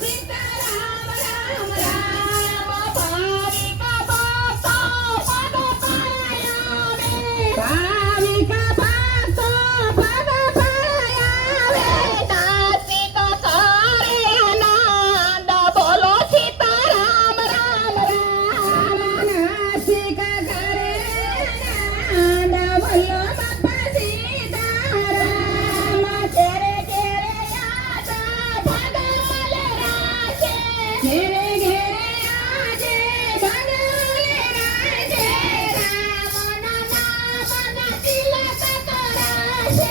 સીતારામ રામ રામ ભાવિકા ભક્તો પદ પાયા ભાવિકા ભક્તો પદ પાયા નાસિક કરે આનંદ બોલો સીતારામ રામ રામ નાસિક કરે આનંદ બોલો બાપા સીતારામ તેરે ઘેરે યાદ ભગવાન રાખે ઘેરે ઘેરે આજે ભગવાન રાખે રામના નામના તિલક કરાશે